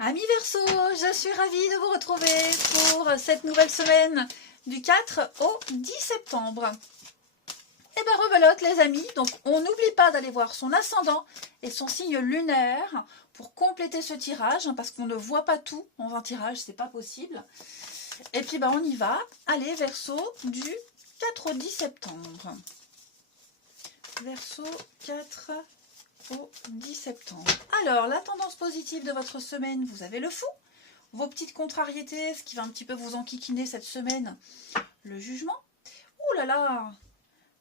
Amis Verseau, je suis ravie de vous retrouver pour cette nouvelle semaine du 4 au 10 septembre. Et ben rebelote les amis, donc on n'oublie pas d'aller voir son ascendant et son signe lunaire pour compléter ce tirage, parce qu'on ne voit pas tout dans un tirage, c'est pas possible. Et puis ben on y va, allez Verseau du 4 au 10 septembre. Verseau 4 au 10 septembre. Alors, la tendance positive de votre semaine, vous avez le fou. Vos petites contrariétés, ce qui va un petit peu vous enquiquiner cette semaine, le jugement. Ouh là là,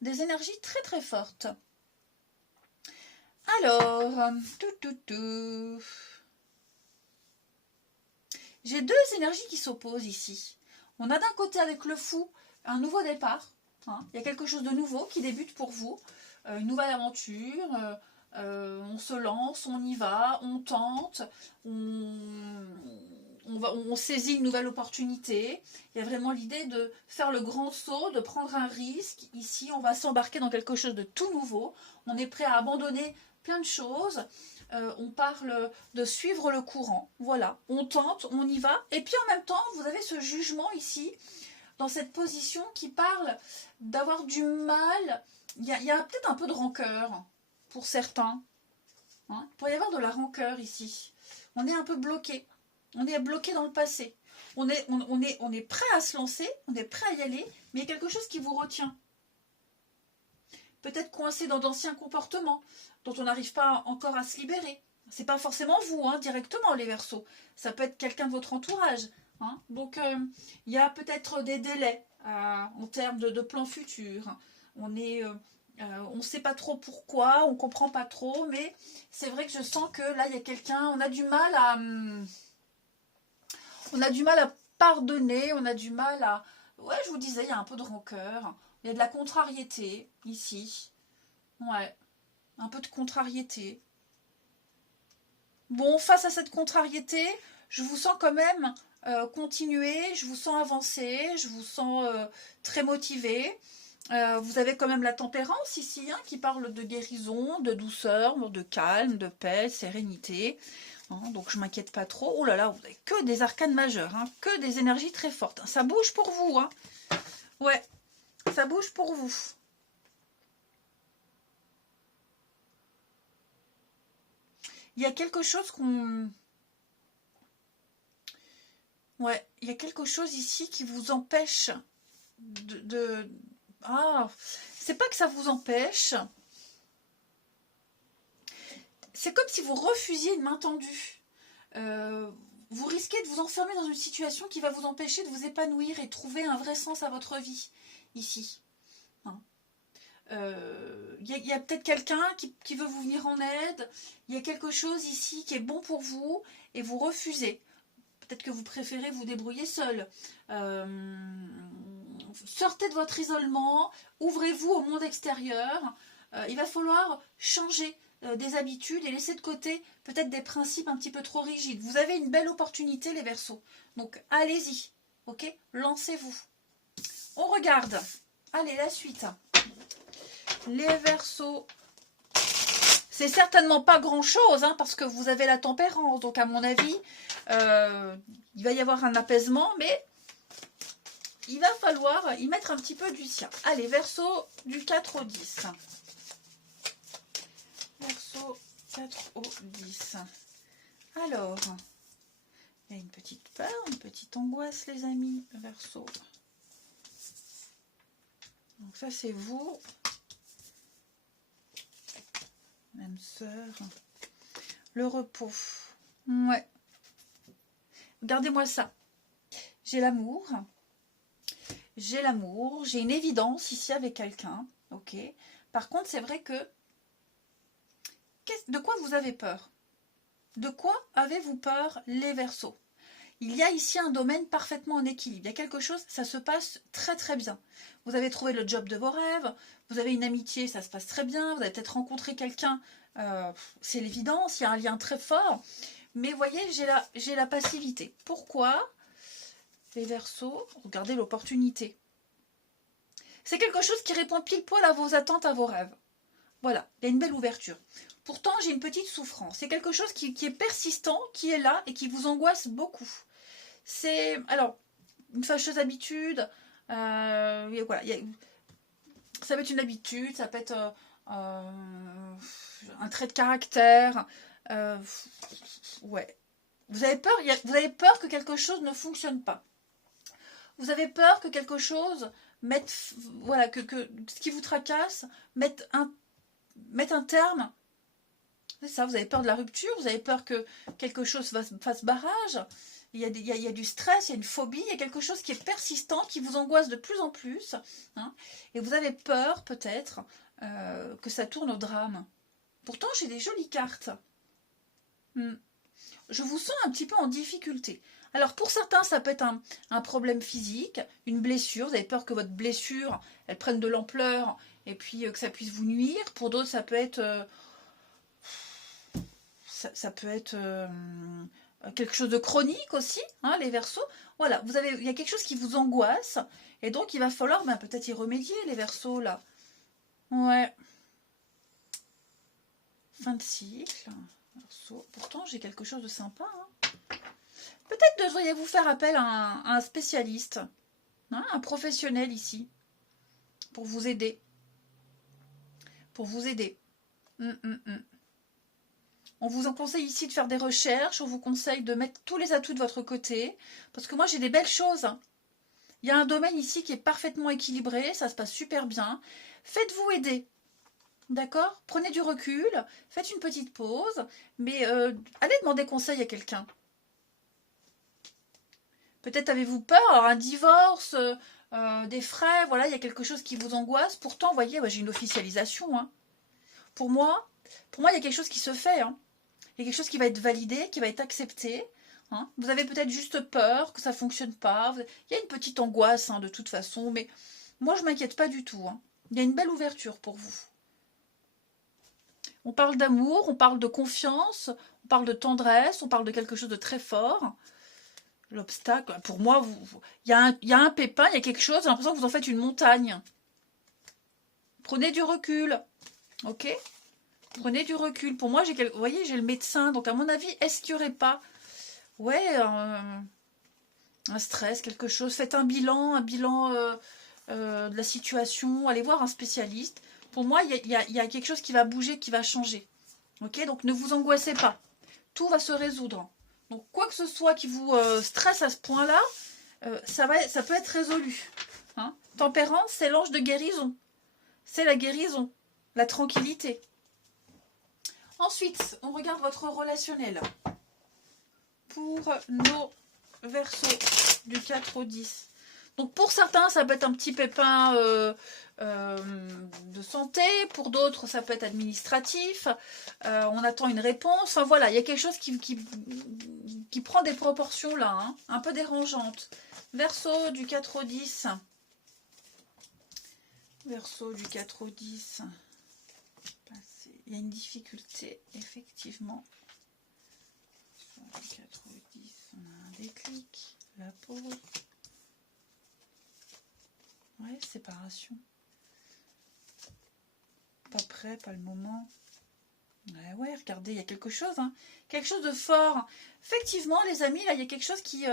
des énergies très très fortes. Alors, j'ai deux énergies qui s'opposent ici. On a d'un côté avec le fou un nouveau départ. Il y a quelque chose de nouveau qui débute pour vous. Une nouvelle aventure. On se lance, on y va, on tente, on saisit une nouvelle opportunité. Il y a vraiment l'idée de faire le grand saut, de prendre un risque. Ici, on va s'embarquer dans quelque chose de tout nouveau. On est prêt à abandonner plein de choses. On parle de suivre le courant. Voilà, on tente, on y va. Et puis en même temps, vous avez ce jugement ici, dans cette position qui parle d'avoir du mal. Il y a peut-être un peu de rancœur pour certains. Il pourrait y avoir de la rancœur ici. On est un peu bloqué. On est bloqué dans le passé. On est prêt à se lancer, on est prêt à y aller, mais il y a quelque chose qui vous retient. Peut-être coincé dans d'anciens comportements dont on n'arrive pas encore à se libérer. C'est pas forcément vous, directement, les Verseaux. Ça peut être quelqu'un de votre entourage. Donc, il y a peut-être des délais en termes de plans futurs. On ne sait pas trop pourquoi, on ne comprend pas trop, mais c'est vrai que je sens que là, il y a quelqu'un, on a du mal à pardonner, on a du mal à... Ouais, je vous disais, il y a un peu de rancœur, il y a de la contrariété, ici. Ouais, un peu de contrariété. Bon, face à cette contrariété, je vous sens quand même continuer, je vous sens avancer, je vous sens très motivé. Vous avez quand même la tempérance ici, qui parle de guérison, de douceur, de calme, de paix, de sérénité. Donc je m'inquiète pas trop. Oh là là, vous avez que des arcanes majeures, que des énergies très fortes. Ça bouge pour vous. Ouais, ça bouge pour vous. Il y a quelque chose qu'on... Ouais, il y a quelque chose ici qui vous empêche Ah, c'est pas que ça vous empêche. C'est comme si vous refusiez une main tendue. Vous risquez de vous enfermer dans une situation qui va vous empêcher de vous épanouir et trouver un vrai sens à votre vie, ici. Y a peut-être quelqu'un qui veut vous venir en aide. Il y a quelque chose ici qui est bon pour vous et vous refusez. Peut-être que vous préférez vous débrouiller seul. Sortez de votre isolement, ouvrez-vous au monde extérieur. Il va falloir changer des habitudes et laisser de côté peut-être des principes un petit peu trop rigides. Vous avez une belle opportunité, les Verseaux. Donc allez-y, ok? Lancez-vous. On regarde. Allez, la suite. Les Verseaux. C'est certainement pas grand-chose, parce que vous avez la tempérance. Donc à mon avis, il va y avoir un apaisement, mais il va falloir y mettre un petit peu du sien. Allez, Verseau du 4 au 10. Verseau 4 au 10. Alors, il y a une petite peur, une petite angoisse, les amis, Verseau. Donc ça, c'est vous. Même sœur. Le repos. Ouais. Regardez-moi ça. J'ai l'amour. J'ai l'amour. J'ai une évidence ici avec quelqu'un. Ok. Par contre, c'est vrai que... De quoi vous avez peur? De quoi avez-vous peur, les Verseaux? Il y a ici un domaine parfaitement en équilibre. Il y a quelque chose, ça se passe très très bien. Vous avez trouvé le job de vos rêves, vous avez une amitié, ça se passe très bien, vous avez peut-être rencontré quelqu'un, c'est l'évidence, il y a un lien très fort. Mais vous voyez, j'ai la passivité. Pourquoi? Les Verseaux, regardez l'opportunité. C'est quelque chose qui répond pile poil à vos attentes, à vos rêves. Voilà, il y a une belle ouverture. Pourtant, j'ai une petite souffrance. C'est quelque chose qui est persistant, qui est là et qui vous angoisse beaucoup. C'est, alors, une fâcheuse habitude. Voilà, ça peut être une habitude, ça peut être un trait de caractère. Ouais. Vous avez peur que quelque chose ne fonctionne pas. Vous avez peur que quelque chose voilà, que ce qui vous tracasse mette un terme. C'est ça, vous avez peur de la rupture, vous avez peur que quelque chose fasse barrage. Il y a du stress, il y a une phobie, il y a quelque chose qui est persistant, qui vous angoisse de plus en plus. Hein, et vous avez peur, peut-être, que ça tourne au drame. Pourtant, j'ai des jolies cartes. Je vous sens un petit peu en difficulté. Alors, pour certains, ça peut être un problème physique, une blessure. Vous avez peur que votre blessure, elle prenne de l'ampleur et puis que ça puisse vous nuire. Pour d'autres, ça peut être... ça peut être... quelque chose de chronique aussi, hein, les Verseaux. Voilà, il y a quelque chose qui vous angoisse, et donc il va falloir peut-être y remédier, les Verseaux, là. Ouais. Fin de cycle. Verseau. Pourtant, j'ai quelque chose de sympa. Hein. Peut-être devriez-vous faire appel à un spécialiste, hein, un professionnel ici, pour vous aider. Pour vous aider. On vous en conseille ici de faire des recherches, on vous conseille de mettre tous les atouts de votre côté, parce que moi j'ai des belles choses. Il y a un domaine ici qui est parfaitement équilibré, ça se passe super bien. Faites-vous aider, d'accord? Prenez du recul, faites une petite pause, mais allez demander conseil à quelqu'un. Peut-être avez-vous peur, alors un divorce, des frais, voilà, il y a quelque chose qui vous angoisse. Pourtant, vous voyez, j'ai une officialisation. Hein. Pour moi, il y a quelque chose qui se fait. Hein. Il y a quelque chose qui va être validé, qui va être accepté. Hein. Vous avez peut-être juste peur que ça ne fonctionne pas. Il y a une petite angoisse de toute façon, mais moi je ne m'inquiète pas du tout. Hein. Il y a une belle ouverture pour vous. On parle d'amour, on parle de confiance, on parle de tendresse, on parle de quelque chose de très fort. L'obstacle, pour moi, il y a un pépin, il y a quelque chose, j'ai l'impression que vous en faites une montagne. Prenez du recul, ok? Prenez du recul. Pour moi, vous voyez, j'ai le médecin. Donc, à mon avis, est-ce qu'il n'y aurait pas un stress, quelque chose? Faites un bilan de la situation. Allez voir un spécialiste. Pour moi, il y a quelque chose qui va bouger, qui va changer. Ok? Donc, ne vous angoissez pas. Tout va se résoudre. Donc, quoi que ce soit qui vous stresse à ce point-là, ça peut être résolu. Hein? Tempérance, c'est l'ange de guérison. C'est la guérison, la tranquillité. Ensuite, on regarde votre relationnel. Pour nos Verseaux du 4 au 10. Donc pour certains, ça peut être un petit pépin de santé. Pour d'autres, ça peut être administratif. On attend une réponse. Enfin voilà, il y a quelque chose qui prend des proportions là, hein, un peu dérangeantes. Verseau du 4 au 10. Verseau du 4 au 10. Il y a une difficulté, effectivement. Sur le 4 au 10, on a un déclic, la pause. Ouais, séparation. Pas prêt, pas le moment. Ouais, regardez, il y a quelque chose. Hein. Quelque chose de fort. Effectivement, les amis, là, il y a quelque chose qui...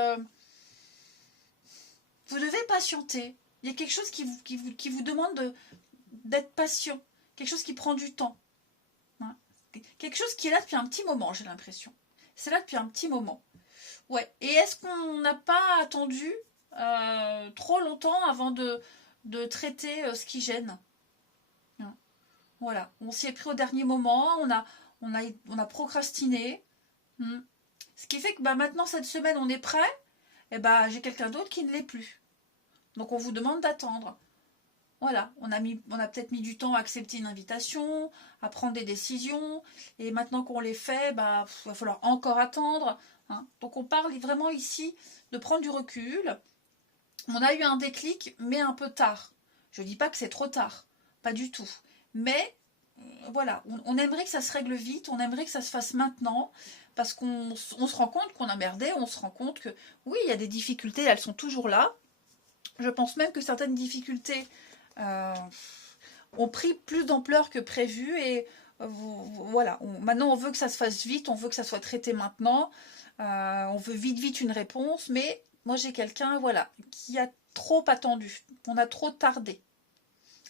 vous devez patienter. Il y a quelque chose qui vous demande d'être patient. Quelque chose qui prend du temps. Quelque chose qui est là depuis un petit moment, j'ai l'impression. C'est là depuis un petit moment. Ouais. Et est-ce qu'on n'a pas attendu trop longtemps avant de traiter ce qui gêne? Voilà. On s'y est pris au dernier moment. On a procrastiné. Ce qui fait que maintenant, cette semaine, on est prêt. Et j'ai quelqu'un d'autre qui ne l'est plus. Donc, on vous demande d'attendre. Voilà, on a peut-être mis du temps à accepter une invitation, à prendre des décisions, et maintenant qu'on les fait, il va falloir encore attendre. Hein. Donc on parle vraiment ici de prendre du recul. On a eu un déclic, mais un peu tard. Je ne dis pas que c'est trop tard, pas du tout. Mais voilà, on aimerait que ça se règle vite, on aimerait que ça se fasse maintenant, parce qu'on se rend compte qu'on a merdé, on se rend compte que oui, il y a des difficultés, elles sont toujours là. Je pense même que certaines difficultés ont pris plus d'ampleur que prévu et Voilà, maintenant on veut que ça se fasse vite, on veut que ça soit traité maintenant, on veut vite une réponse, mais moi j'ai quelqu'un, voilà, qui a trop attendu, on a trop tardé.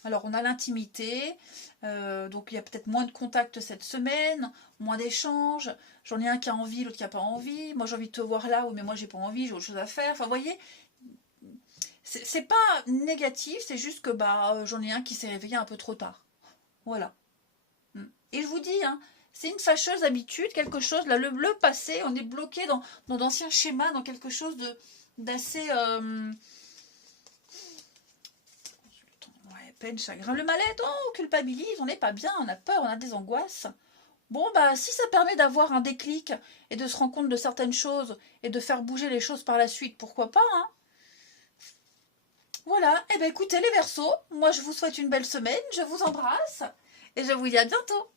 Alors on a l'intimité, donc il y a peut-être moins de contacts cette semaine, moins d'échanges, j'en ai un qui a envie, l'autre qui n'a pas envie, moi j'ai envie de te voir là, oui mais moi j'ai pas envie, j'ai autre chose à faire, enfin vous voyez, c'est pas négatif, c'est juste que j'en ai un qui s'est réveillé un peu trop tard, voilà. Et je vous dis, hein, c'est une fâcheuse habitude, quelque chose, là, le passé, on est bloqué dans d'anciens schémas, dans quelque chose d'assez... peine, chagrin, le mal-être, on culpabilise, on n'est pas bien, on a peur, on a des angoisses. Bon, si ça permet d'avoir un déclic et de se rendre compte de certaines choses et de faire bouger les choses par la suite, pourquoi pas, hein. Voilà, et bien écoutez les Verseaux, moi je vous souhaite une belle semaine, je vous embrasse et je vous dis à bientôt.